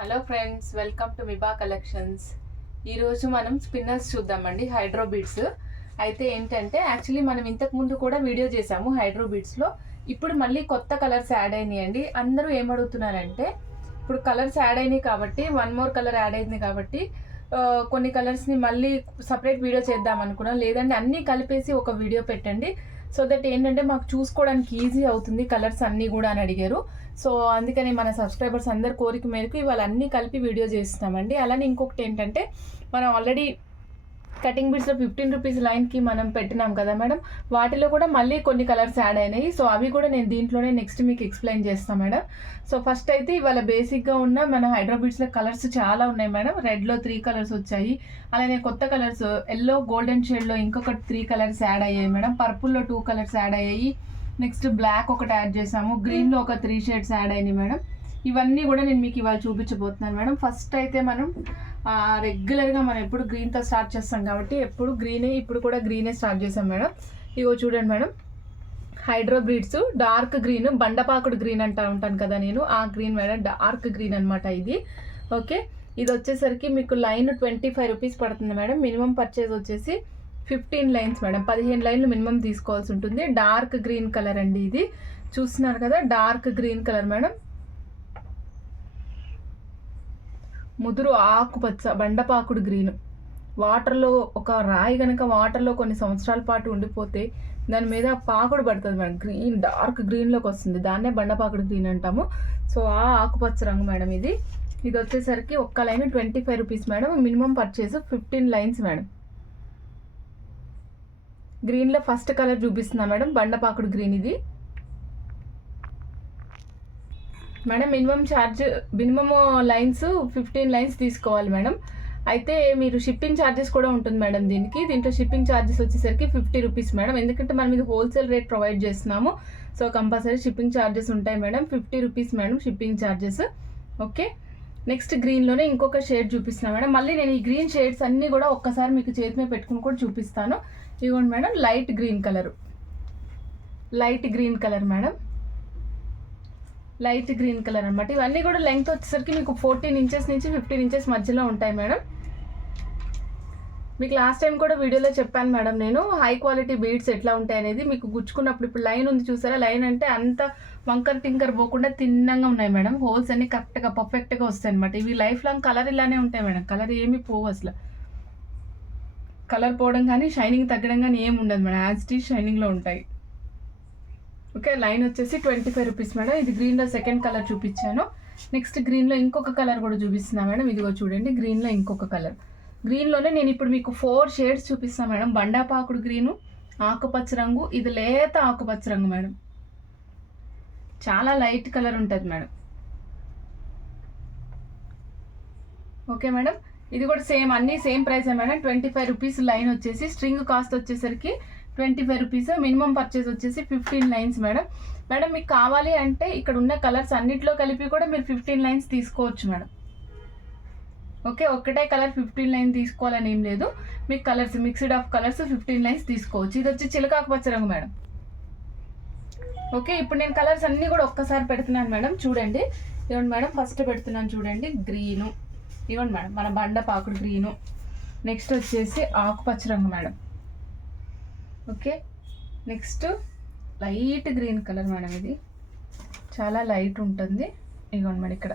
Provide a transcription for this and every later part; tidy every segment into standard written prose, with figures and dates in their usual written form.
Hello friends, welcome to Miba collections. ఈరోజు మనం spinners చూద్దామండి, హైడ్రో బీడ్స్. అయితే ఏంటంటే యాక్చువల్లీ మనం ఇంతకు ముందు కూడా వీడియో చేసాము హైడ్రో బీడ్స్లో. ఇప్పుడు మళ్ళీ కొత్త కలర్స్ యాడ్ అయినాయండి. అందరూ ఏమడుగుతున్నారంటే ఇప్పుడు కలర్స్ యాడ్ అయినాయి కాబట్టి వన్ మోర్ కలర్ యాడ్ అయింది కాబట్టి కొన్ని కలర్స్ని మళ్ళీ సపరేట్ వీడియో చేద్దాం అనుకున్నాం. లేదంటే అన్నీ కలిపేసి ఒక వీడియో పెట్టండి, సో దట్ ఏంటంటే మాకు చూసుకోవడానికి ఈజీ అవుతుంది కలర్స్ అన్నీ కూడా అని అడిగారు. సో అందుకని మన సబ్స్క్రైబర్స్ అందరి కోరిక మేరకు ఇవాళ అన్నీ కలిపి వీడియో చేస్తున్నామండి. అలానే ఇంకొకటి ఏంటంటే మనం ఆల్రెడీ కటింగ్ బీడ్స్లో 15 రూపీస్ లైన్కి మనం పెట్టినాం కదా మేడం, వాటిలో కూడా మళ్ళీ కొన్ని కలర్స్ యాడ్ అయినాయి. సో అవి కూడా నేను దీంట్లోనే నెక్స్ట్ మీకు ఎక్స్ప్లెయిన్ చేస్తాను మేడం. సో ఫస్ట్ అయితే ఇవాళ బేసిక్గా ఉన్న మన హైడ్రో బీడ్స్లో కలర్స్ చాలా ఉన్నాయి మేడం. రెడ్లో 3 కలర్స్ వచ్చాయి, అలానే కొత్త కలర్స్ ఎల్లో గోల్డెన్ షేడ్లో ఇంకొక 3 కలర్స్ యాడ్ అయ్యాయి మేడం. పర్పుల్లో 2 కలర్స్ యాడ్ అయ్యాయి. నెక్స్ట్ బ్లాక్ ఒకటి యాడ్ చేసాము, గ్రీన్లో ఒక 3 షేడ్స్ యాడ్ అయినాయి మేడం. ఇవన్నీ కూడా నేను మీకు ఇవాళ చూపించబోతున్నాను మేడం. ఫస్ట్ అయితే మనం రెగ్యులర్గా మనం ఎప్పుడు గ్రీన్తో స్టార్ట్ చేస్తాం కాబట్టి ఎప్పుడు గ్రీనే, ఇప్పుడు కూడా గ్రీనే స్టార్ట్ చేసాం మేడం. ఇగో చూడండి madam, hydro beads dark green, బండపాకుడు గ్రీన్ అంటా ఉంటాను కదా నేను, ఆ గ్రీన్ మేడం, డార్క్ గ్రీన్ అనమాట ఇది. ఓకే, ఇది వచ్చేసరికి మీకు లైన్ 25 రూపీస్ పడుతుంది మేడం. మినిమం పర్చేజ్ వచ్చేసి 15 లైన్స్ మేడం, 15 లైన్లు మినిమం తీసుకోవాల్సి ఉంటుంది. డార్క్ గ్రీన్ కలర్ అండి ఇది, చూస్తున్నారు కదా, డార్క్ గ్రీన్ కలర్ మేడం. ముదురు ఆకుపచ్చ బండపాకుడు గ్రీన్. వాటర్లో ఒక రాయి కనుక వాటర్లో కొన్ని సంవత్సరాల పాటు ఉండిపోతే దాని మీద పాకుడు పడుతుంది మేడం, గ్రీన్ డార్క్ గ్రీన్లోకి వస్తుంది, దాన్నే బండపాకుడు గ్రీన్ అంటాము. సో ఆ ఆకుపచ్చ రంగు మేడం ఇది. ఇది వచ్చేసరికి ఒక్క line 25 rupees madam. Minimum purchase 15 lines madam. గ్రీన్లో ఫస్ట్ కలర్ చూపిస్తున్నా మేడం, బండపాకుడు గ్రీన్ ఇది మేడం. మినిమమ్ లైన్స్ 15 లైన్స్ తీసుకోవాలి మేడం. అయితే మీరు షిప్పింగ్ ఛార్జెస్ కూడా ఉంటుంది మేడం దీనికి. దీంట్లో షిప్పింగ్ ఛార్జెస్ వచ్చేసరికి 50 రూపీస్ మేడం, ఎందుకంటే మనం ఇది హోల్సేల్ రేట్ ప్రొవైడ్ చేస్తున్నాము. సో కంపల్సరీ షిప్పింగ్ ఛార్జెస్ ఉంటాయి madam. 50 rupees madam shipping charges. Okay, next గ్రీన్లోనే ఇంకొక షేడ్ చూపిస్తున్నాను మేడం. మళ్ళీ నేను ఈ గ్రీన్ షేడ్స్ అన్నీ కూడా ఒక్కసారి మీకు చేతి మీద పెట్టుకుని కూడా చూపిస్తాను. ఇవ్వండి madam, light green colour madam, light green colour అనమాట. ఇవన్నీ కూడా లెంగ్త్ వచ్చేసరికి మీకు 14 ఇంచెస్ నుంచి 15 ఇంచెస్ మధ్యలో ఉంటాయి మేడం. మీకు లాస్ట్ టైం కూడా వీడియోలో చెప్పాను మేడం నేను, హై క్వాలిటీ బీడ్స్ ఎట్లా ఉంటాయి అనేది. మీకు గుచ్చుకున్నప్పుడు ఇప్పుడు లైన్ ఉంది చూసారా, లైన్ అంటే అంత వంకర్ టింకర్ పోకుండా తిన్నంగా ఉన్నాయి మేడం. హోల్స్ అన్ని కరెక్ట్గా పర్ఫెక్ట్గా వస్తాయి అనమాట. ఇవి లైఫ్ లాంగ్ కలర్ ఇలానే ఉంటాయి మేడం, కలర్ ఏమి పోవు అసలు. కలర్ పోవడం కానీ షైనింగ్ తగ్గడం కానీ ఏమి ఉండదు మేడం, యాజ్ ఇట్ ఈజ్ షైనింగ్లో ఉంటాయి. ఓకే, లైన్ వచ్చేసి 25 రూపీస్ మేడం. ఇది గ్రీన్లో సెకండ్ కలర్ చూపించాను. నెక్స్ట్ గ్రీన్లో ఇంకొక కలర్ కూడా చూపిస్తున్నా మేడం. ఇదిగో చూడండి, గ్రీన్లో ఇంకొక కలర్. గ్రీన్లోనే నేను ఇప్పుడు మీకు 4 షేడ్స్ చూపిస్తాను మేడం. బండాపాకుడు గ్రీను, ఆకుపచ్చ రంగు, ఇది లేత ఆకుపచ్చ రంగు మేడం, చాలా లైట్ కలర్ ఉంటుంది మేడం. ఓకే మేడం, ఇది కూడా సేమ్, అన్నీ same price madam. 25 rupees line వచ్చేసి, స్ట్రింగ్ కాస్ట్ వచ్చేసరికి 25 రూపీస్. మినిమం పర్చేస్ వచ్చేసి 15 లైన్స్ మేడం. మేడం మీకు కావాలి అంటే ఇక్కడ ఉన్న కలర్స్ అన్నిట్లో కలిపి కూడా మీరు 15 లైన్స్ తీసుకోవచ్చు మేడం. ఓకే, ఒక్కటే కలర్ 15 లైన్ తీసుకోవాలని ఏం లేదు, మీకు colours mixed of colours 15 lines తీసుకోవచ్చు. ఇది వచ్చి చిలకాకు పచ్చ రంగు మేడం. ఓకే, ఇప్పుడు నేను కలర్స్ అన్నీ కూడా ఒక్కసారి పెడుతున్నాను మేడం, చూడండి. ఇవ్వండి మేడం, ఫస్ట్ పెడుతున్నాను చూడండి, గ్రీను. ఇవ్వండి మేడం, మన బండపాకుడు గ్రీను. నెక్స్ట్ వచ్చేసి ఆకుపచ్చ రంగు madam. Okay, next light green colour madam, ఇది చాలా లైట్ ఉంటుంది. ఇదిగోండి మేడం, ఇక్కడ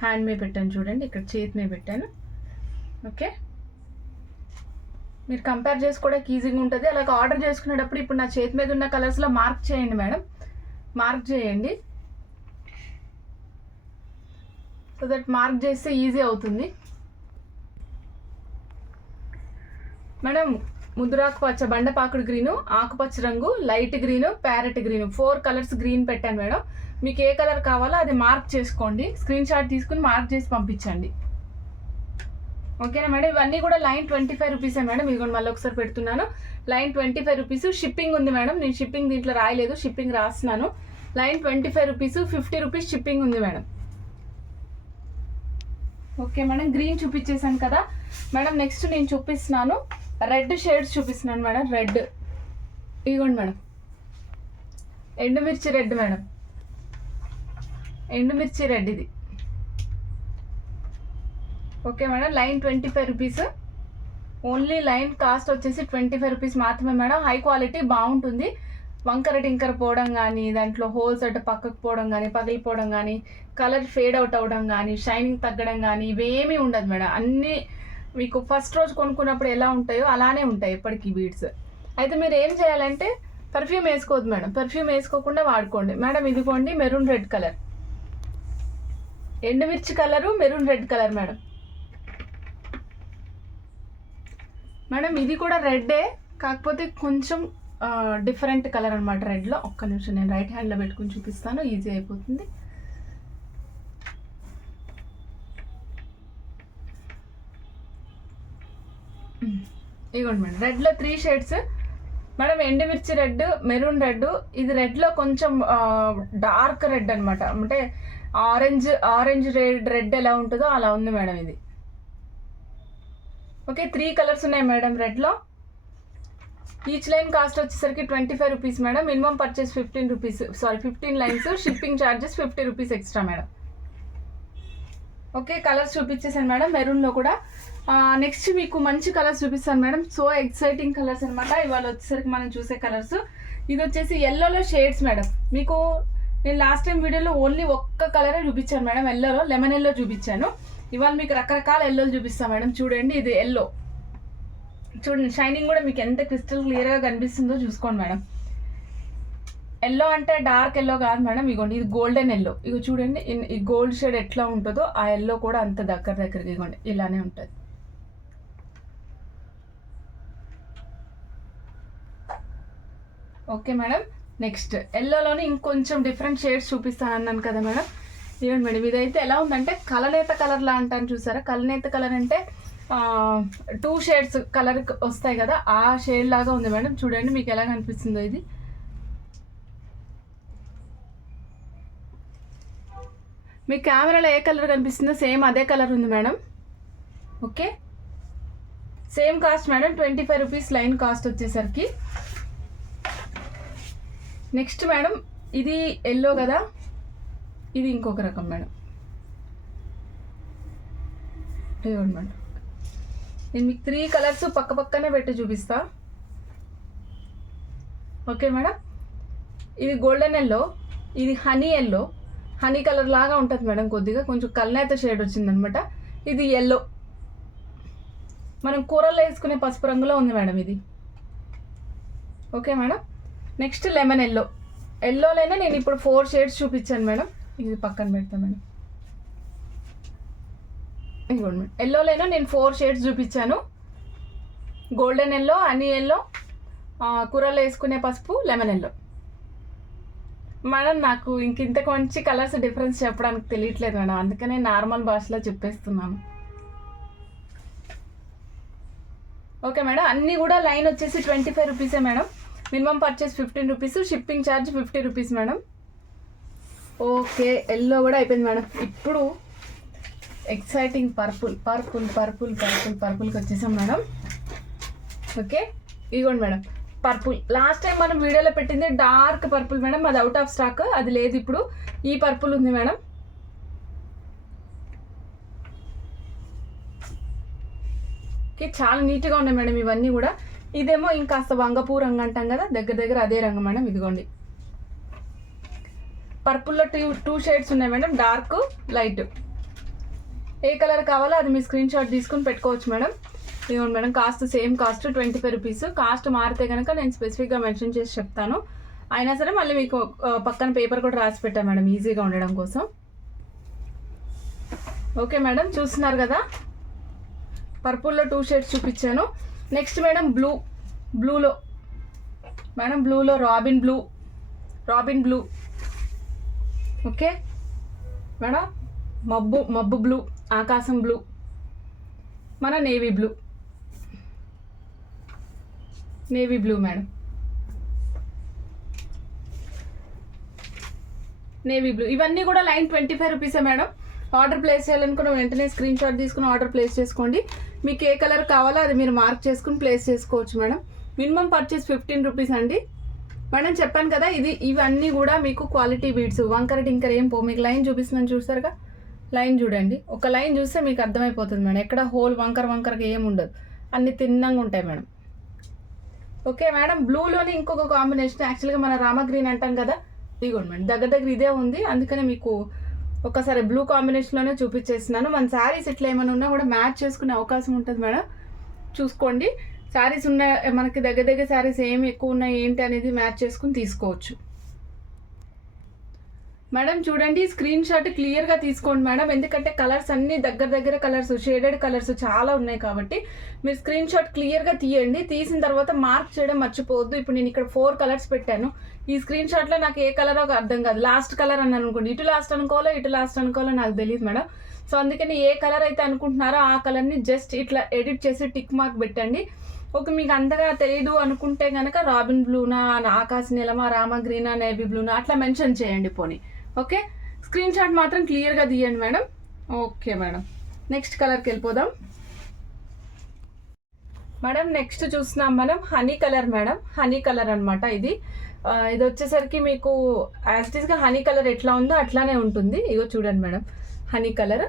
హ్యాండ్ మీద పెట్టాను చూడండి, ఇక్కడ చేతి మీద పెట్టాను. ఓకే, మీరు కంపేర్ చేసుకోవడానికి ఈజీగా ఉంటుంది. అలాగే ఆర్డర్ చేసుకునేటప్పుడు ఇప్పుడు నా చేతి మీద ఉన్న కలర్స్లో మార్క్ చేయండి మేడం, మార్క్ చేయండి, సో దట్ మార్క్ చేస్తే ఈజీ అవుతుంది మేడం. ముదురాకు పచ్చ, బండపాకుడు గ్రీను, ఆకుపచ్చ రంగు, light green, parrot green, 4 colours green పెట్టాను మేడం. మీకు ఏ కలర్ కావాలో అది మార్క్ చేసుకోండి, స్క్రీన్ షాట్ తీసుకుని మార్క్ చేసి పంపించండి. ఓకేనా మేడం, ఇవన్నీ కూడా లైన్ 25 రూపీసే మేడం. ఇదిగోండి మళ్ళీ ఒకసారి పెడుతున్నాను, లైన్ 25 రూపీస్. షిప్పింగ్ ఉంది మేడం, నేను షిప్పింగ్ దీంట్లో రాయలేదు, షిప్పింగ్ రాస్తున్నాను. లైన్ 25 రూపీస్, 50 రూపీస్ షిప్పింగ్ ఉంది మేడం. ఓకే మేడం, గ్రీన్ చూపించేసాను కదా మేడం. నెక్స్ట్ నేను చూపిస్తున్నాను రెడ్ షేడ్స్ చూపిస్తున్నాను మేడం. రెడ్, ఇదిగోండి మేడం, ఎండుమిర్చి రెడ్ మేడం, ఎండుమిర్చి రెడ్ ఇది. Okay madam, line 25 rupees. Only line cost వచ్చేసి 25 రూపీస్ మాత్రమే మేడం. హై క్వాలిటీ, బాగుంటుంది. వంకర టింకర పోవడం కానీ, దాంట్లో హోల్స్ అటు పక్కకు పోవడం కానీ, పగిలిపోవడం కానీ, కలర్ ఫేడ్ అవుట్ అవ్వడం కానీ, షైనింగ్ తగ్గడం కానీ ఇవేమీ ఉండదు మేడం. అన్నీ మీకు ఫస్ట్ రోజు కొనుక్కున్నప్పుడు ఎలా ఉంటాయో అలానే ఉంటాయి ఎప్పటికీ బీడ్స్. అయితే మీరు ఏం చేయాలంటే పర్ఫ్యూమ్ వేసుకోవద్దు మేడం, పర్ఫ్యూమ్ వేసుకోకుండా వాడుకోండి మేడం. ఇదిగోండి మెరూన్ రెడ్ కలర్, ఎండుమిర్చి colour, maroon red colour madam. Madam ఇది కూడా రెడ్డే, కాకపోతే కొంచెం డిఫరెంట్ కలర్ అనమాట రెడ్లో. ఒక్క నిమిషం నేను రైట్ హ్యాండ్లో పెట్టుకుని చూపిస్తాను, ఈజీ అయిపోతుంది. ఇదిగోండి మేడం, రెడ్లో 3 షేడ్స్ మేడం. ఎండుమిర్చి రెడ్, మెరూన్ రెడ్, ఇది రెడ్లో కొంచెం డార్క్ రెడ్ అనమాట. అంటే ఆరెంజ్ రెడ్ ఎలా ఉంటుందో అలా ఉంది మేడం ఇది. ఓకే, 3 కలర్స్ ఉన్నాయి మేడం రెడ్లో. ఈచ్ లైన్ కాస్ట్ వచ్చేసరికి 25 rupees madam. Minimum purchase 15 rupees, 15 lines. Shipping charges 50 rupees extra madam. Okay, colours చూపించేసాను మేడం మెరూన్లో కూడా. నెక్స్ట్ మీకు మంచి కలర్స్ చూపిస్తాను మేడం. సో ఎక్సైటింగ్ కలర్స్ అనమాట ఇవాళ వచ్చేసరికి మనం చూసే కలర్స్. ఇది వచ్చేసి ఎల్లోలో షేడ్స్ మేడం. మీకు నేను లాస్ట్ టైం వీడియోలో ఓన్లీ ఒక్క కలరే చూపించాను మేడం, ఎల్లోలో లెమన్ ఎల్లో చూపించాను. ఇవాళ మీకు రకరకాల ఎల్లోలు చూపిస్తాను మేడం. చూడండి, ఇది ఎల్లో చూడండి, షైనింగ్ కూడా మీకు ఎంత క్రిస్టల్ క్లియర్గా కనిపిస్తుందో చూసుకోండి మేడం. ఎల్లో అంటే డార్క్ ఎల్లో కాదు మేడం, ఇగోండి ఇది గోల్డెన్ ఎల్లో. ఇగో చూడండి, ఈ గోల్డ్ షేడ్ ఎట్లా ఉంటుందో ఆ ఎల్లో కూడా అంత దగ్గరికి ఇగోండి ఇలానే ఉంటుంది. ఓకే మేడం, నెక్స్ట్ ఎల్లోలోని ఇంకొంచెం డిఫరెంట్ షేడ్స్ చూపిస్తాను అన్నాను కదా మేడం. ఇవ్వండి మేడం, ఇదైతే ఎలా ఉందంటే కలనేత కలర్లా అంటాను చూసారా. కలనేత కలర్ అంటే 2 షేడ్స్ కలర్ వస్తాయి కదా, ఆ షేడ్ లాగా ఉంది మేడం. చూడండి మీకు ఎలా కనిపిస్తుందో ఇది. మీ కెమెరాలో ఏ కలర్ కనిపిస్తుందో సేమ్ అదే కలర్ ఉంది madam. Okay, same cost madam, 25 rupees line cost వచ్చేసరికి. నెక్స్ట్ మేడం, ఇది ఎల్లో కదా, ఇది ఇంకొక రకం మేడం. ఇవ్వండి మేడం, నేను మీకు 3 కలర్స్ పక్క పక్కనే పెట్టి చూపిస్తా. ఓకే మేడం, ఇది గోల్డెన్ ఎల్లో, ఇది హనీ ఎల్లో. హనీ కలర్ లాగా ఉంటుంది మేడం, కొద్దిగా కొంచెం కల్నేత షేడ్ వచ్చిందనమాట. ఇది ఎల్లో, మనం కూరల్లో వేసుకునే పసుపు రంగులో ఉంది మేడం ఇది. Okay madam, next lemon yellow. ఎల్లోలైనా నేను ఇప్పుడు 4 షేడ్స్ చూపించాను మేడం. ఇది పక్కన పెడతాను మేడం. ఇదిగోండి మేడం, ఎల్లోలైనా నేను 4 షేడ్స్ చూపించాను. గోల్డెన్ ఎల్లో, హనీ ఎల్లో, కూరల్లో వేసుకునే పసుపు, లెమన్ ఎల్లో. మేడం నాకు ఇంత మంచి కలర్స్ డిఫరెన్స్ చెప్పడానికి తెలియట్లేదు మేడం, అందుకనే నార్మల్ భాషలో చెప్పేస్తున్నాను. ఓకే మేడం, అన్నీ కూడా లైన్ వచ్చేసి 25 రూపీసే madam. Minimum purchase 15 rupees, shipping charge 50 rupees madam. Okay, yellow కూడా అయిపోయింది మేడం. ఇప్పుడు ఎక్సైటింగ్ పర్పుల్కి వచ్చేసాం మేడం. ఓకే, ఇదిగోండి మేడం పర్పుల్. లాస్ట్ టైం మనం వీడియోలో పెట్టింది డార్క్ పర్పుల్ మేడం, అది అవుట్ ఆఫ్ స్టాక్, అది లేదు ఇప్పుడు. ఈ పర్పుల్ ఉంది మేడం. ఓకే, చాలా నీట్గా ఉన్నాయి మేడం ఇవన్నీ కూడా. ఇదేమో ఇంకాస్త వంగపూ రంగు అంటాం కదా, దగ్గర అదే రంగు మేడం. ఇదిగోండి, పర్పుల్లో 2 షేడ్స్ ఉన్నాయి మేడం, డార్క్, లైట్. ఏ కలర్ కావాలో అది మీ స్క్రీన్ షాట్ తీసుకుని పెట్టుకోవచ్చు మేడం. ఇదిగోండి madam, cost same cost 25 rupees. Cost మారితే కనుక నేను స్పెసిఫిక్గా మెన్షన్ చేసి చెప్తాను. అయినా సరే మళ్ళీ మీకు పక్కన పేపర్ కూడా రాసి పెట్టాను మేడం, ఈజీగా ఉండడం కోసం. ఓకే మేడం, చూస్తున్నారు కదా, పర్పుల్లో 2 షేడ్స్ చూపించాను. నెక్స్ట్ మేడం బ్లూలో మేడం, బ్లూలో రాబిన్ బ్లూ. ఓకే మేడం, మబ్బు బ్లూ, ఆకాశం బ్లూ, మన navy blue madam. Navy blue ఇవన్నీ కూడా లైన్ 25 రూపీసే మేడం. ఆర్డర్ ప్లేస్ చేయాలనుకున్న వెంటనే స్క్రీన్ షాట్ తీసుకుని ఆర్డర్ ప్లేస్ చేసుకోండి. మీకు ఏ కలర్ కావాలో అది మీరు మార్క్ చేసుకుని ప్లేస్ చేసుకోవచ్చు మేడం. మినిమం పర్చేస్ 15 రూపీస్ అండి మేడం. చెప్పాను కదా, ఇవన్నీ కూడా మీకు క్వాలిటీ బీడ్స్, వంకర టింకర్ ఏం పో. మీకు లైన్ చూపిస్తున్నాను చూస్తారుగా, లైన్ చూడండి, ఒక లైన్ చూస్తే మీకు అర్థమైపోతుంది మేడం. ఎక్కడ హోల్ వంకరగా ఏమి ఉండదు, అన్ని తిన్నంగా ఉంటాయి మేడం. ఓకే మేడం, బ్లూలోనే ఇంకొక కాంబినేషన్, యాక్చువల్గా మన రామ గ్రీన్ అంటాం కదా, ఇదిగోండి మేడం దగ్గర ఇదే ఉంది. అందుకనే మీకు ఒకసారి బ్లూ కాంబినేషన్లోనే చూపించేస్తున్నాను. మన శారీస్ ఇట్లా ఏమైనా ఉన్నా కూడా మ్యాచ్ చేసుకునే అవకాశం ఉంటుంది మేడం. చూసుకోండి, శారీస్ ఉన్న మనకి దగ్గర శారీస్ ఏమి ఎక్కువ ఉన్నాయి ఏంటి అనేది మ్యాచ్ చేసుకుని తీసుకోవచ్చు మేడం. చూడండి, స్క్రీన్ షాట్ క్లియర్గా తీసుకోండి మేడం, ఎందుకంటే కలర్స్ అన్ని దగ్గర కలర్స్, షేడెడ్ కలర్స్ చాలా ఉన్నాయి కాబట్టి మీరు స్క్రీన్ షాట్ క్లియర్గా తీయండి. తీసిన తర్వాత మార్క్ చేయడం మర్చిపోవద్దు. ఇప్పుడు నేను ఇక్కడ 4 కలర్స్ పెట్టాను. ఈ స్క్రీన్ షాట్లో నాకు ఏ కలర్ ఒక అర్థం కాదు, లాస్ట్ కలర్ అని అనుకోండి, ఇటు లాస్ట్ అనుకోవాలో నాకు తెలియదు మేడం. సో అందుకని ఏ కలర్ అయితే అనుకుంటున్నారో ఆ కలర్ని జస్ట్ ఇట్లా ఎడిట్ చేసి టిక్ మార్క్ పెట్టండి. ఒక మీకు అంతగా తెలియదు అనుకుంటే కనుక రాబిన్ బ్లూనా, ఆకాశ నీలమా, రామ గ్రీనా, నేవీ బ్లూనా అట్లా మెన్షన్ చేయండి పోనీ. ఓకే, స్క్రీన్ షాట్ మాత్రం క్లియర్గా తీయండి మేడం. ఓకే మేడం, నెక్స్ట్ కలర్కి వెళ్ళిపోదాం మేడం. నెక్స్ట్ చూస్తున్నాం మనం honey colour madam. Honey colour అనమాట ఇది. ఇది వచ్చేసరికి మీకు యాజ్ ఇట్ ఈస్గా హనీ కలర్ ఎట్లా ఉందో అట్లానే ఉంటుంది. ఇగో చూడండి madam, honey colour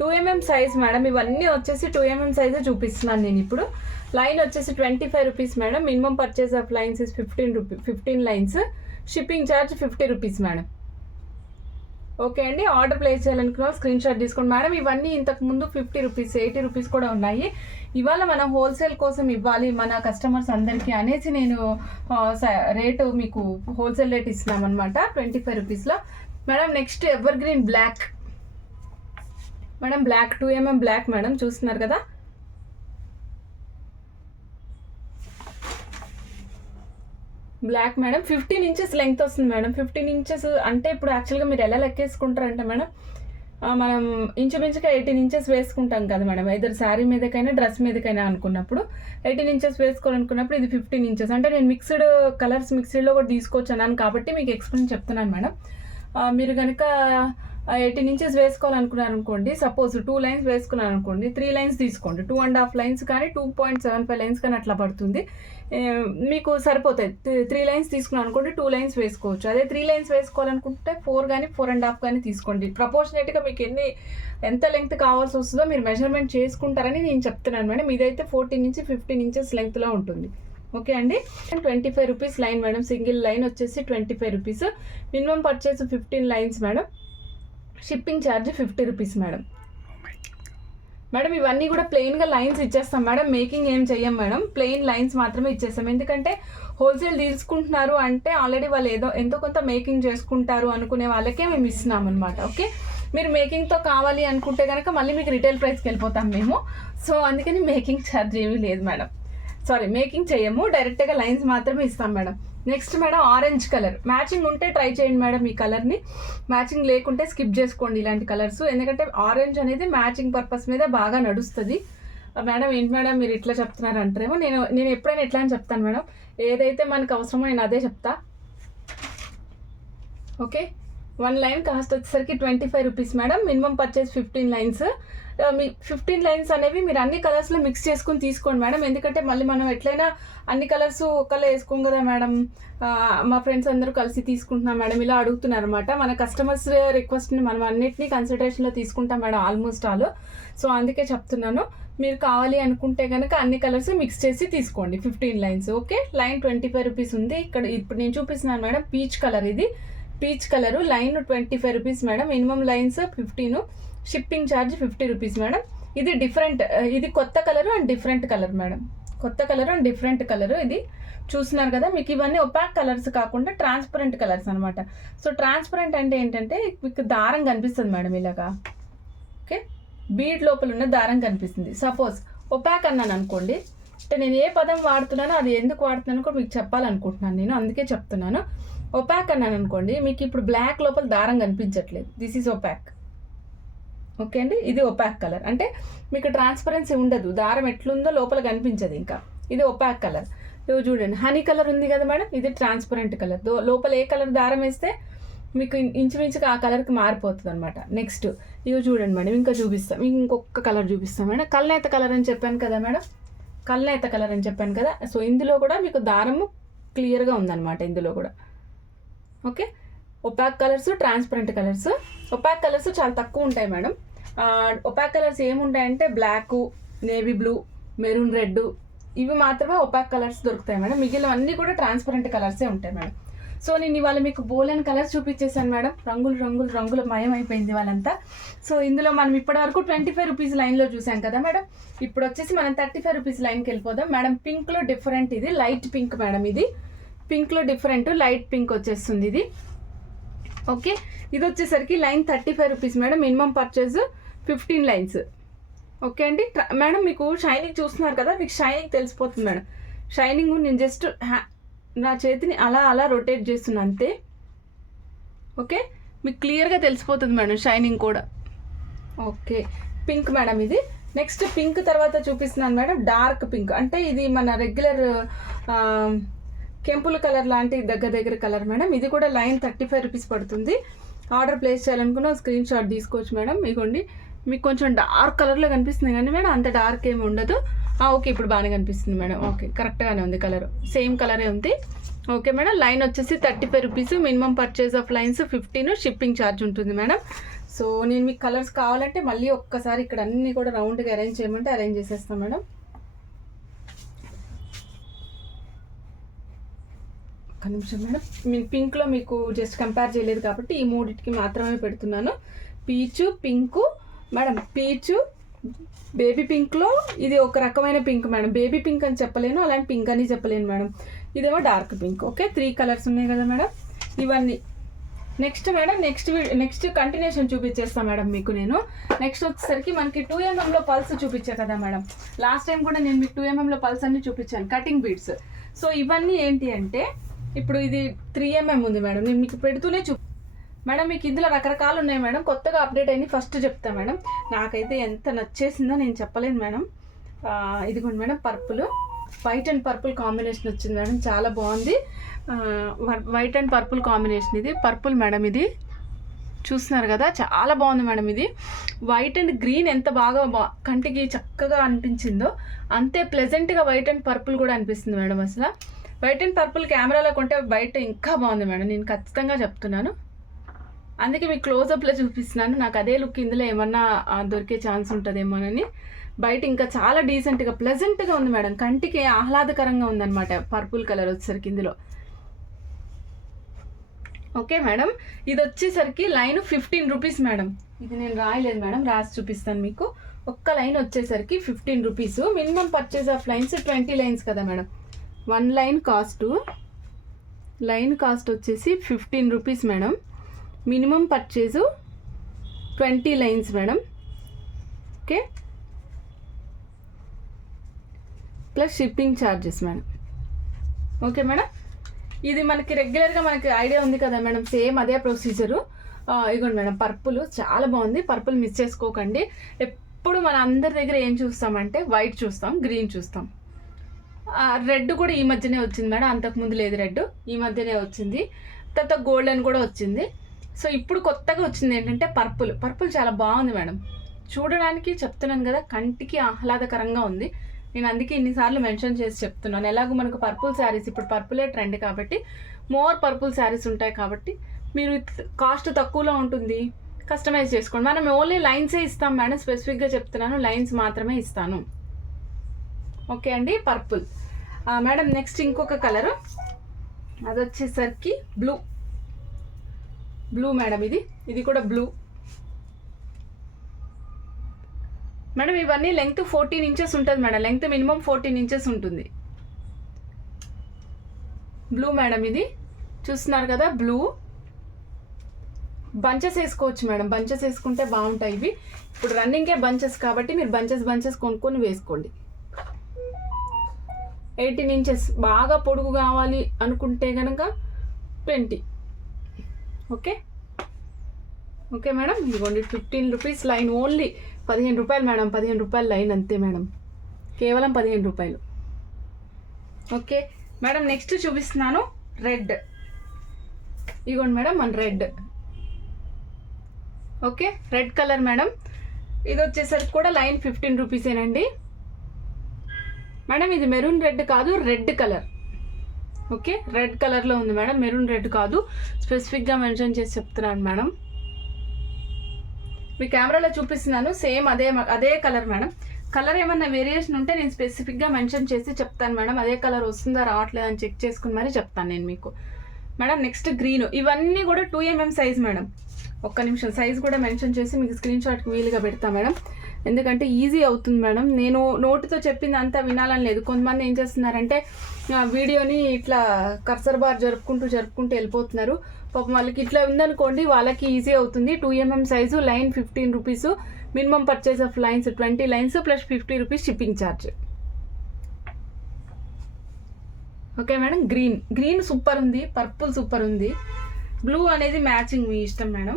2mm size madam. ఇవన్నీ వచ్చేసి 2mm సైజే చూపిస్తున్నాను నేను ఇప్పుడు. లైన్ వచ్చేసి 25 rupees madam. Minimum purchase of lines is 15 lines. Shipping charge 50 rupees madam. Okay అండి, ఆర్డర్ ప్లేస్ చేయాలనుకున్న స్క్రీన్ షాట్ తీసుకోండి మేడం. ఇవన్నీ ఇంతకుముందు 50 రూపీస్, 80 రూపీస్ కూడా ఉన్నాయి. ఇవాళ మనం హోల్సేల్ కోసం ఇవ్వాలి మన కస్టమర్స్ అందరికీ అనేసి నేను రేటు మీకు హోల్సేల్ రేట్ ఇస్తున్నాం అనమాట 25 రూపీస్లో madam. Next evergreen black madam. Black 2mm black madam, చూస్తున్నారు కదా. బ్లాక్ మేడం 15 ఇంచెస్ లెంగ్త్ వస్తుంది మేడం. 15 ఇంచెస్ అంటే ఇప్పుడు యాక్చువల్గా మీరు ఎలా లెక్కేసుకుంటారంటే మేడం, మనం ఇంచుమించుగా 18 ఇంచెస్ వేసుకుంటాం కదా మేడం, ఇద్దరు శారీ మీదకైనా డ్రెస్ మీదకైనా అనుకున్నప్పుడు 18 ఇంచెస్ వేసుకోవాలనుకున్నప్పుడు ఇది 15 ఇంచెస్. అంటే నేను మిక్స్డ్ కలర్స్ మిక్స్డ్లో కూడా తీసుకోవచ్చు అన్నాను కాబట్టి మీకు ఎక్స్ప్లెయిన్ చెప్తున్నాను మేడం. మీరు కనుక 18 ఇంచెస్ వేసుకోవాలనుకున్నారు అనుకోండి, సపోజ్ 2 లైన్స్ వేసుకున్నారు అనుకోండి, 3 లైన్స్ తీసుకోండి. 2.5 లైన్స్ కానీ 2.75 లైన్స్ కానీ అట్లా పడుతుంది, మీకు సరిపోతాయి. 3 లైన్స్ తీసుకున్నాను అనుకోండి, 2 లైన్స్ వేసుకోవచ్చు. అదే 3 లైన్స్ వేసుకోవాలనుకుంటే 4 కానీ 4.5 కానీ తీసుకోండి. ప్రపోర్షనేట్గా మీకు ఎంత లెంగ్త్ కావాల్సి వస్తుందో మీరు మెజర్మెంట్ చేసుకుంటారని నేను చెప్తున్నాను మేడం. ఇదైతే 14 నుంచి 15 ఇంచెస్ లెంగ్త్లో ఉంటుంది. ఓకే అండి, 25 rupees line madam. Single line వచ్చేసి 25 rupees. Minimum purchase 15 lines madam. Shipping charge 50 rupees madam. Madam ఇవన్నీ కూడా ప్లెయిన్గా లైన్స్ ఇచ్చేస్తాం మేడం, మేకింగ్ ఏం చెయ్యం మేడం, ప్లెయిన్ లైన్స్ మాత్రమే ఇచ్చేస్తాం. ఎందుకంటే హోల్సేల్ తీసుకుంటున్నారు అంటే ఆల్రెడీ వాళ్ళు ఎంతో కొంత మేకింగ్ చేసుకుంటారు అనుకునే వాళ్ళకే మేము ఇస్తున్నాం అనమాట. ఓకే, మీరు మేకింగ్తో కావాలి అనుకుంటే కనుక మళ్ళీ మీకు రిటైల్ ప్రైస్కి వెళ్ళిపోతాం మేము. సో అందుకని మేకింగ్ ఛార్జ్ ఏమీ లేదు మేడం, సారీ మేకింగ్ చేయము, డైరెక్ట్గా లైన్స్ మాత్రమే ఇస్తాం madam. Next madam orange colour. Matching ఉంటే ట్రై చేయండి మేడం ఈ కలర్ని, మ్యాచింగ్ లేకుంటే స్కిప్ చేసుకోండి ఇలాంటి కలర్స్. ఎందుకంటే ఆరెంజ్ అనేది మ్యాచింగ్ పర్పస్ మీద బాగా నడుస్తుంది. మేడం ఏంటి మేడం మీరు ఇట్లా చెప్తున్నారు అంటారేమో, నేను ఎప్పుడైనా ఎట్లా అని చెప్తాను మేడం, ఏదైతే మనకు అవసరమో నేను అదే చెప్తా. ఓకే, 1 లైన్ కాస్ట్ వచ్చేసరికి 25 rupees madam. Minimum purchase 15 lines. మీ 15 లైన్స్ అనేవి మీరు అన్ని కలర్స్లో మిక్స్ చేసుకుని తీసుకోండి మేడం. ఎందుకంటే మళ్ళీ మనం ఎట్లయినా అన్ని కలర్స్ ఒకళ్ళు వేసుకోం కదా మేడం, మా ఫ్రెండ్స్ అందరూ కలిసి తీసుకుంటున్నాం మేడం ఇలా అడుగుతున్నారు అనమాట. మన కస్టమర్స్ రిక్వెస్ట్ని మనం అన్నిటినీ కన్సిడరేషన్లో తీసుకుంటాం మేడం ఆల్మోస్ట్ ఆల్. సో అందుకే చెప్తున్నాను, మీరు కావాలి అనుకుంటే కనుక అన్ని కలర్స్ మిక్స్ చేసి తీసుకోండి 15 లైన్స్. ఓకే, లైన్ 25 రూపీస్ ఉంది. ఇక్కడ ఇప్పుడు నేను చూపిస్తున్నాను మేడం, పీచ్ కలర్. ఇది peach colour, line 25 rupees madam. Minimum lines 15, shipping charge 50 rupees madam. ఇది డిఫరెంట్, ఇది కొత్త colour and different colour madam, కొత్త కలర్ అండ్ డిఫరెంట్ కలరు. ఇది చూస్తున్నారు కదా, మీకు ఇవన్నీ ఒపాక్ కలర్స్ కాకుండా ట్రాన్స్పరెంట్ కలర్స్ అనమాట. సో ట్రాన్స్పరెంట్ అంటే ఏంటంటే మీకు దారం కనిపిస్తుంది మేడం ఇలాగా. ఓకే, బీడ్ లోపల ఉన్న దారం కనిపిస్తుంది. సపోజ్ ఒపాక్ అన్నాను అనుకోండి, అంటే నేను ఏ పదం వాడుతున్నానో అది ఎందుకు వాడుతున్నానో కూడా మీకు చెప్పాలనుకుంటున్నాను నేను, అందుకే చెప్తున్నాను. ఒపాక్ అన్నాను అనుకోండి, మీకు ఇప్పుడు బ్లాక్ లోపల దారం కనిపించట్లేదు, దిస్ ఈజ్ ఒపాక్. ఓకే అండి, ఇది ఒపాక్ కలర్, అంటే మీకు ట్రాన్స్పరెన్సీ ఉండదు, దారం ఎట్లుందో లోపల కనిపించదు ఇంకా, ఇది ఒపాక్ కలర్. ఇవి చూడండి, హనీ కలర్ ఉంది కదా మేడం, ఇది ట్రాన్స్పరెంట్ కలర్. లోపల ఏ కలర్ దారం వేస్తే మీకు ఇంచుమించుగా ఆ కలర్కి మారిపోతుంది అనమాట. నెక్స్ట్ ఇవి చూడండి మేడం, ఇంకా చూపిస్తాం, ఇంకొక కలర్ చూపిస్తాం మేడం. కల్నేత కలర్ అని చెప్పాను కదా మేడం, కల్నేత కలర్ అని చెప్పాను కదా. సో ఇందులో కూడా మీకు దారము క్లియర్గా ఉందన్నమాట ఇందులో కూడా. Okay, opaque colours, transparent colours. Opaque colours చాలా తక్కువ ఉంటాయి మేడం. ఒపాక్ కలర్స్ ఏముంటాయంటే black, navy blue, maroon red, ఇవి మాత్రమే ఒపాక్ కలర్స్ దొరుకుతాయి మేడం. మిగిలిన అన్నీ కూడా ట్రాన్స్పరెంట్ కలర్సే ఉంటాయి మేడం. సో నేను ఇవాళ మీకు బోలెన్ కలర్స్ చూపించేసాను మేడం. రంగులు మయం అయిపోయింది వాళ్ళంతా. సో ఇందులో మనం ఇప్పటివరకు 25 రూపీస్ లైన్లో చూసాం కదా మేడం. ఇప్పుడు వచ్చేసి మనం 35 రూపీస్ లైన్కి వెళ్ళిపోదాం మేడం. పింక్లో డిఫరెంట్, ఇది లైట్ పింక్ మేడం. ఇది పింక్లో డిఫరెంట్ లైట్ పింక్ వచ్చేస్తుంది ఇది. ఓకే, ఇది వచ్చేసరికి line 35 rupees madam. Minimum purchase 15 lines. Okay అండి మేడం, మీకు షైనింగ్ చూస్తున్నారు కదా, మీకు షైనింగ్ తెలిసిపోతుంది మేడం. షైనింగ్ నేను జస్ట్ నా చేతిని అలా రొటేట్ చేస్తున్నా అంతే. ఓకే, మీకు క్లియర్గా తెలిసిపోతుంది మేడం షైనింగ్ కూడా. ఓకే, పింక్ మేడం ఇది. నెక్స్ట్ పింక్ తర్వాత చూపిస్తున్నాను మేడం డార్క్ పింక్. అంటే ఇది మన రెగ్యులర్ కెంపుల్ కలర్ లాంటి దగ్గర కలర్ మేడం. ఇది కూడా లైన్ 35 రూపీస్ పడుతుంది. ఆర్డర్ ప్లేస్ చేయాలనుకున్న స్క్రీన్ షాట్ తీసుకోవచ్చు మేడం. ఇగోండి, మీకు కొంచెం డార్క్ కలర్లో కనిపిస్తుంది కానీ మేడం అంత డార్క్ ఏమి ఉండదు. ఓకే, ఇప్పుడు బాగానే కనిపిస్తుంది మేడం. ఓకే, కరెక్ట్గానే ఉంది కలర్, సేమ్ కలరే ఉంది. ఓకే మేడం, లైన్ వచ్చేసి 35 rupees. Minimum purchase of lines 15, shipping charge ఉంటుంది మేడం. సో నేను మీకు కలర్స్ కావాలంటే మళ్ళీ ఒక్కసారి ఇక్కడ అన్నీ కూడా రౌండ్గా అరేంజ్ చేయమంటే అరేంజ్ చేసేస్తాం మేడం. ఒక్క నిమిషం మేడం, మీకు పింక్లో మీకు జస్ట్ కంపేర్ చేయలేదు కాబట్టి ఈ మూడింటికి మాత్రమే పెడుతున్నాను. పీచు, పింకు మేడం. పీచు, బేబీ పింక్లో ఇది ఒక రకమైన పింక్ మేడం. బేబీ పింక్ అని చెప్పలేను, అలాంటి పింక్ అని చెప్పలేను మేడం. ఇదేమో డార్క్ పింక్. ఓకే, 3 కలర్స్ ఉన్నాయి కదా మేడం ఇవన్నీ. నెక్స్ట్ మేడం, నెక్స్ట్ కంటిన్యూషన్ చూపించేస్తాను మేడం మీకు నేను. నెక్స్ట్ వచ్చేసరికి మనకి 2mm పల్స్ చూపించా కదా మేడం. లాస్ట్ టైం కూడా నేను మీకు 2mm పల్స్ అన్ని చూపించాను, కటింగ్ బీడ్స్. సో ఇవన్నీ ఏంటి అంటే ఇప్పుడు ఇది 3mm ఉంది మేడం. నేను మీకు పెడుతూనే మేడం, మీకు ఇందులో రకరకాలు ఉన్నాయి మేడం. కొత్తగా అప్డేట్ అయింది ఫస్ట్ చెప్తా మేడం. నాకైతే ఎంత నచ్చేసిందో నేను చెప్పలేను మేడం. ఇదిగోండి madam, purple, white and purple combination వచ్చింది మేడం. చాలా బాగుంది. White and purple combination. ఇది పర్పుల్ మేడం. ఇది చూస్తున్నారు కదా, చాలా బాగుంది మేడం. ఇది వైట్ అండ్ గ్రీన్ ఎంత బాగా కంటికి చక్కగా అనిపించిందో అంతే ప్లెజెంట్గా వైట్ అండ్ పర్పుల్ కూడా అనిపిస్తుంది మేడం. అసలు వైట్ అండ్ పర్పుల్ కెమెరాలో కొంటే బయట ఇంకా బాగుంది మేడం, నేను ఖచ్చితంగా చెప్తున్నాను. అందుకే మీకు క్లోజప్లో చూపిస్తున్నాను. నాకు అదే లుక్ ఇందులో ఏమన్నా దొరికే ఛాన్స్ ఉంటుందేమోనని. బయట ఇంకా చాలా డీసెంట్గా ప్లెజెంట్గా ఉంది మేడం, కంటికి ఆహ్లాదకరంగా ఉందన్నమాట పర్పుల్ కలర్ వచ్చేసరికి ఇందులో. ఓకే మేడం, ఇది వచ్చేసరికి లైన్ 15 రూపీస్ మేడం. ఇది నేను రాయలేదు మేడం, రాసి చూపిస్తాను మీకు. ఒక్క లైన్ వచ్చేసరికి 15 rupees. Minimum purchase of lines 20 lines కదా మేడం. 1 లైన్ కాస్ట్ వచ్చేసి 15 rupees madam. Minimum purchase 20 lines madam. Okay, plus shipping charges madam. Okay madam, ఇది మనకి రెగ్యులర్గా మనకి ఐడియా ఉంది కదా మేడం, సేమ్ అదే ప్రొసీజరు. ఇదిగోండి మేడం, పర్పుల్ చాలా బాగుంది. పర్పుల్ మిస్ చేసుకోకండి. ఎప్పుడు మన అందరి దగ్గర ఏం చూస్తామంటే వైట్ చూస్తాం, గ్రీన్ చూస్తాం. రెడ్ కూడా ఈ మధ్యనే వచ్చింది మేడం, అంతకుముందు లేదు రెడ్, ఈ మధ్యనే వచ్చింది. తర్వాత గోల్డెన్ కూడా వచ్చింది. సో ఇప్పుడు కొత్తగా వచ్చింది ఏంటంటే పర్పుల్ చాలా బాగుంది మేడం. చూడడానికి చెప్తున్నాను కదా, కంటికి ఆహ్లాదకరంగా ఉంది. నేను అందుకే ఇన్నిసార్లు మెన్షన్ చేసి చెప్తున్నాను. ఎలాగో మనకు పర్పుల్ శారీస్ ఇప్పుడు పర్పులే ట్రెండ్ కాబట్టి మోర్ పర్పుల్ శారీస్ ఉంటాయి కాబట్టి మీరు కాస్ట్ తక్కువలో ఉంటుంది, కస్టమైజ్ చేసుకోండి. మనం ఓన్లీ లైన్సే ఇస్తాం మేడం, స్పెసిఫిక్గా చెప్తున్నాను, లైన్స్ మాత్రమే ఇస్తాను. ఓకే అండి, పర్పుల్ మేడం. నెక్స్ట్ ఇంకొక కలరు, అది వచ్చేసరికి బ్లూ మేడం. ఇది కూడా బ్లూ మేడం. ఇవన్నీ లెంగ్త్ 14 ఇంచెస్ ఉంటుంది మేడం. లెంగ్త్ మినిమం 14 ఇంచెస్ ఉంటుంది. బ్లూ మేడం, ఇది చూస్తున్నారు కదా బ్లూ. బంచెస్ వేసుకోవచ్చు మేడం, బంచెస్ వేసుకుంటే బాగుంటాయి ఇవి. ఇప్పుడు రన్నింగే బంచెస్ కాబట్టి మీరు బంచెస్ కొనుక్కొని వేసుకోండి. 18 ఇంచెస్ బాగా పొడుగు కావాలి అనుకుంటే కనుక 20. ఓకే మేడం, ఇదిగోండి 15 రూపీస్ లైన్. ఓన్లీ 15 రూపాయలు మేడం, 15 రూపాయలు లైన్ అంతే మేడం, కేవలం 15 రూపాయలు. ఓకే మేడం, నెక్స్ట్ చూపిస్తున్నాను రెడ్. ఇదిగోండి మేడం మన red. Okay, red colour madam. ఇది వచ్చేసరికి కూడా లైన్ 15 రూపీసేనండి మేడం. ఇది మెరూన్ రెడ్ కాదు, రెడ్ కలర్. ఓకే, రెడ్ కలర్లో ఉంది మేడం, మెరూన్ రెడ్ కాదు, స్పెసిఫిక్గా మెన్షన్ చేసి చెప్తున్నాను మేడం. మీ కెమెరాలో చూపిస్తున్నాను, సేమ్ అదే కలర్ మేడం. కలర్ ఏమన్నా వేరియేషన్ ఉంటే నేను స్పెసిఫిక్గా మెన్షన్ చేసి చెప్తాను మేడం. అదే కలర్ వస్తుందా రావట్లేదా అని చెక్ చేసుకుని మరి చెప్తాను నేను మీకు మేడం. నెక్స్ట్ గ్రీన్, ఇవన్నీ కూడా 2mm సైజ్ మేడం. ఒక్క నిమిషం సైజ్ కూడా మెన్షన్ చేసి మీకు స్క్రీన్ షాట్కి వీలుగా పెడతా మేడం, ఎందుకంటే ఈజీ అవుతుంది మేడం. నేను నోటితో చెప్పింది అంతా వినాలని లేదు. కొంతమంది ఏం చేస్తున్నారంటే వీడియోని ఇట్లా కర్సర్ బార్ జరుపుకుంటూ వెళ్ళిపోతున్నారు. పాపం వాళ్ళకి ఇట్లా ఉందనుకోండి, వాళ్ళకి ఈజీ అవుతుంది. 2mm size, line 15 rupees, minimum purchase of lines 20 lines plus 50 rupees shipping charge. Okay madam. Green super ఉంది, పర్పుల్ సూపర్ ఉంది, బ్లూ అనేది మ్యాచింగ్ మీ ఇష్టం మేడం.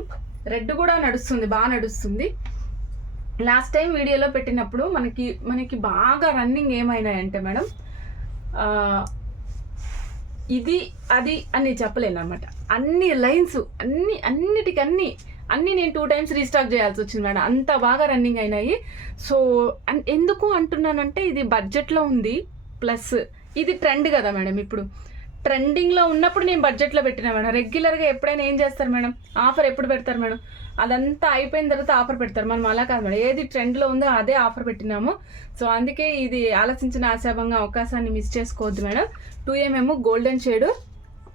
రెడ్ కూడా నడుస్తుంది, బాగా నడుస్తుంది. లాస్ట్ టైం వీడియోలో పెట్టినప్పుడు మనకి బాగా రన్నింగ్ ఏమైనాయంటే మేడం, ఇది అది అని చెప్పలేను అనమాట. అన్ని లైన్స్ అన్నీ నేను 2 times రీస్టాక్ చేయాల్సి వచ్చింది మేడం, అంత బాగా రన్నింగ్ అయినాయి. సో ఎందుకు అంటున్నానంటే ఇది బడ్జెట్లో ఉంది, ప్లస్ ఇది ట్రెండ్ కదా మేడం. ఇప్పుడు ట్రెండింగ్లో ఉన్నప్పుడు నేను బడ్జెట్లో పెట్టినా మేడం. రెగ్యులర్గా ఎప్పుడైనా ఏం చేస్తారు మేడం, ఆఫర్ ఎప్పుడు పెడతారు మేడం, అదంతా అయిపోయిన తర్వాత ఆఫర్ పెడతారు. మనం అలా కాదు మేడం, ఏది ట్రెండ్లో ఉందో అదే ఆఫర్ పెట్టినాము. సో అందుకే ఇది ఆలోచించిన ఆశాభంగా అవకాశాన్ని మిస్ చేసుకోవద్దు madam. 2mm golden shade,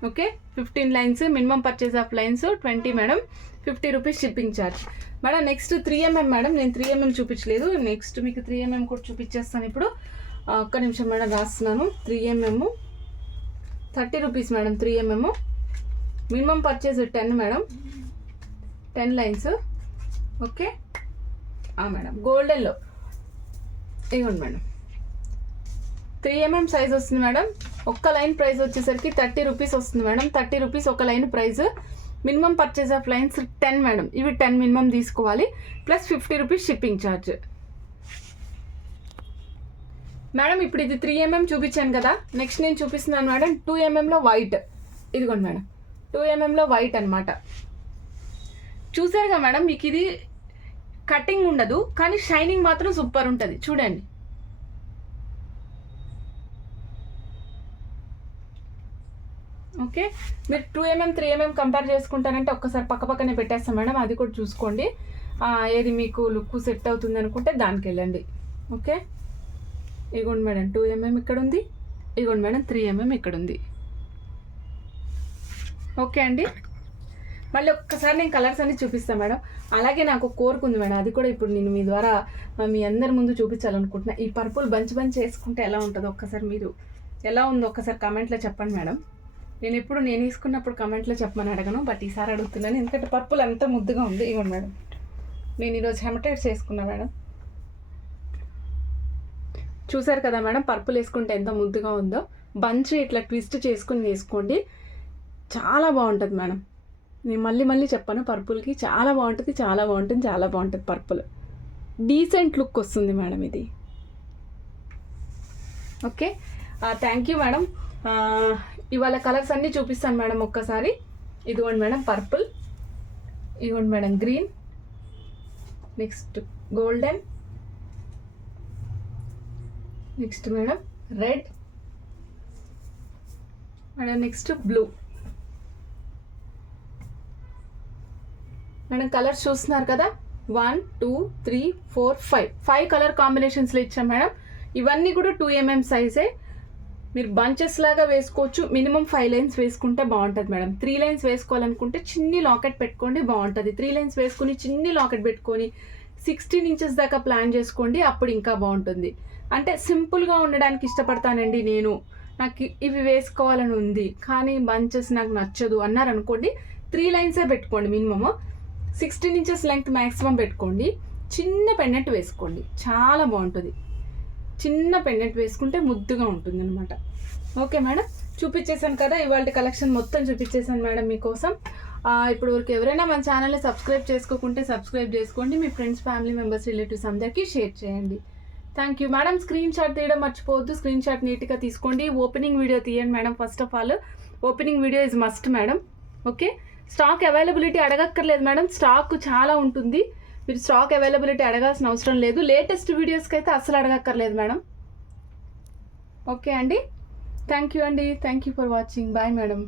okay, 15 lines, minimum purchase of lines 20 madam, 50 rupees shipping charge madam. Next 3mm madam, నేను 3mm చూపించలేదు, నెక్స్ట్ మీకు 3mm కూడా చూపించేస్తాను ఇప్పుడు. ఒక్క నిమిషం మేడం, రాస్తున్నాను. 3mm 30 rupees madam. 3mm minimum purchase 10 madam, 10 lines, okay madam. గోల్డెన్లో ఇవ్వండి మేడం, 3mm సైజ్ వస్తుంది మేడం. ఒక్క లైన్ ప్రైస్ వచ్చేసరికి 30 రూపీస్ వస్తుంది మేడం. 30 రూపీస్ ఒక line price. Minimum purchase of lines 10 madam. ఇవి 10 మినిమం తీసుకోవాలి, plus 50 rupees shipping charge madam. ఇప్పుడు ఇది 3mm చూపించాను కదా, నెక్స్ట్ నేను చూపిస్తున్నాను మేడం 2mmలో వైట్. ఇదిగోండి మేడం, 2mmలో వైట్ అనమాట. చూసారుగా మేడం, మీకు ఇది కటింగ్ ఉండదు కానీ షైనింగ్ మాత్రం సూపర్ ఉంటుంది, చూడండి. ఓకే, మీరు 2mm 3mm కంపేర్ చేసుకుంటారంటే ఒక్కసారి పక్కనే పెట్టేస్తాం మేడం, అది కూడా చూసుకోండి. ఏది మీకు లుక్ సెట్ అవుతుంది అనుకుంటే దానికి వెళ్ళండి. ఓకే, ఇగోండి మేడం 2mm ఇక్కడ ఉంది, ఇగోండి మేడం 3mm ఇక్కడ ఉంది. ఓకే అండి, మళ్ళీ ఒక్కసారి నేను కలర్స్ అన్ని చూపిస్తాను మేడం. అలాగే నాకు కోరిక ఉంది మేడం, అది కూడా ఇప్పుడు నేను మీ ద్వారా మీ అందరి ముందు చూపించాలనుకుంటున్నా. ఈ పర్పుల్ బంచ్ వేసుకుంటే ఎలా ఉంటుందో ఒక్కసారి మీరు ఎలా ఉందో ఒక్కసారి కమెంట్లో చెప్పండి మేడం. నేను వేసుకున్నప్పుడు కమెంట్లో చెప్పమని అడగను, బట్ ఈసారి అడుగుతున్నాను, ఎందుకంటే పర్పుల్ అంత ముద్దుగా ఉంది. ఇవ్వండి మేడం, నేను ఈరోజు హెమటైట్స్ వేసుకున్నా మేడం. చూసారు కదా మేడం, పర్పుల్ వేసుకుంటే ఎంత ముద్దుగా ఉందో. బంచ్ ఇట్లా ట్విస్ట్ చేసుకుని వేసుకోండి, చాలా బాగుంటుంది మేడం. నేను మళ్ళీ చెప్పాను, పర్పుల్కి చాలా బాగుంటుంది పర్పుల్. డీసెంట్ లుక్ వస్తుంది మేడం ఇది. Okay, thank you madam. ఇవాళ కలర్స్ అన్నీ చూపిస్తాను మేడం ఒక్కసారి. ఇదిగోండి మేడం పర్పుల్, ఇదిగోండి madam green, next golden, next madam red madam, next blue madam. Colours చూస్తున్నారు కదా, 1 2 3 4 5 కలర్ కాంబినేషన్స్లో ఇచ్చాం మేడం. ఇవన్నీ కూడా 2mm సైజే. మీరు బంచెస్ లాగా వేసుకోవచ్చు, మినిమం 5 లైన్స్ వేసుకుంటే బాగుంటుంది మేడం. 3 లైన్స్ వేసుకోవాలనుకుంటే చిన్ని లాకెట్ పెట్టుకోండి, బాగుంటుంది. 3 లైన్స్ వేసుకుని చిన్ని లాకెట్ పెట్టుకొని 16 ఇంచెస్ దాకా ప్లాన్ చేసుకోండి, అప్పుడు ఇంకా బాగుంటుంది. అంటే సింపుల్గా ఉండడానికి ఇష్టపడతానండి నేను, నాకు ఇవి వేసుకోవాలని ఉంది కానీ బంచెస్ నాకు నచ్చదు అన్నారనుకోండి, 3 లైన్సే పెట్టుకోండి మినిమము. 16 ఇంచెస్ లెంగ్త్ మ్యాక్సిమం పెట్టుకోండి. చిన్న పెండెంట్ వేసుకోండి, చాలా బాగుంటుంది. చిన్న పెండెంట్ వేసుకుంటే ముద్దుగా ఉంటుంది అనమాట. ఓకే మేడం, చూపించేసాను కదా, ఇవాళ కలెక్షన్ మొత్తం చూపించేసాను మేడం మీకోసం. ఇప్పుడు వరకు ఎవరైనా మన ఛానల్ని సబ్స్క్రైబ్ చేసుకోకుంటే సబ్స్క్రైబ్ చేసుకోండి, మీ ఫ్రెండ్స్, ఫ్యామిలీ మెంబర్స్, రిలేటివ్స్ అందరికీ షేర్ చేయండి. Thank you madam. Screenshot తీయడం మర్చిపోవద్దు, స్క్రీన్ షాట్ నీట్గా తీసుకోండి. ఓపెనింగ్ వీడియో తీయండి madam. First of all opening video is must madam. Okay, stock availability అడగక్కర్లేదు మేడం, స్టాక్ చాలా ఉంటుంది. మీరు స్టాక్ అవైలబిలిటీ అడగాల్సిన అవసరం లేదు. లేటెస్ట్ వీడియోస్కి అయితే అస్సలు అడగక్కర్లేదు మేడం. ఓకే అండి, థ్యాంక్ యూ అండి, thank you for watching. Bye madam.